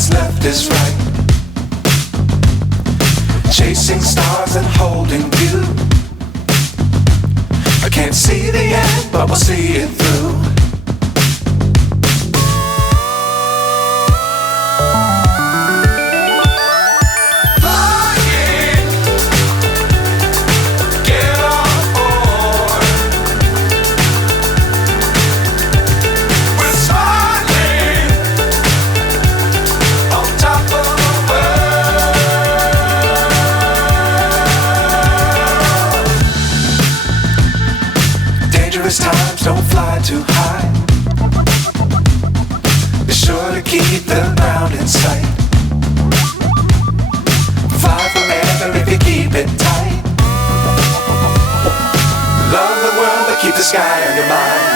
what's left is right. Chasing stars and holding you. I can't see the end, but we'll see it through. Times don't fly too high. Be sure to keep the ground in sight. Fly forever if you keep it tight. Love the world but keep the sky on your mind.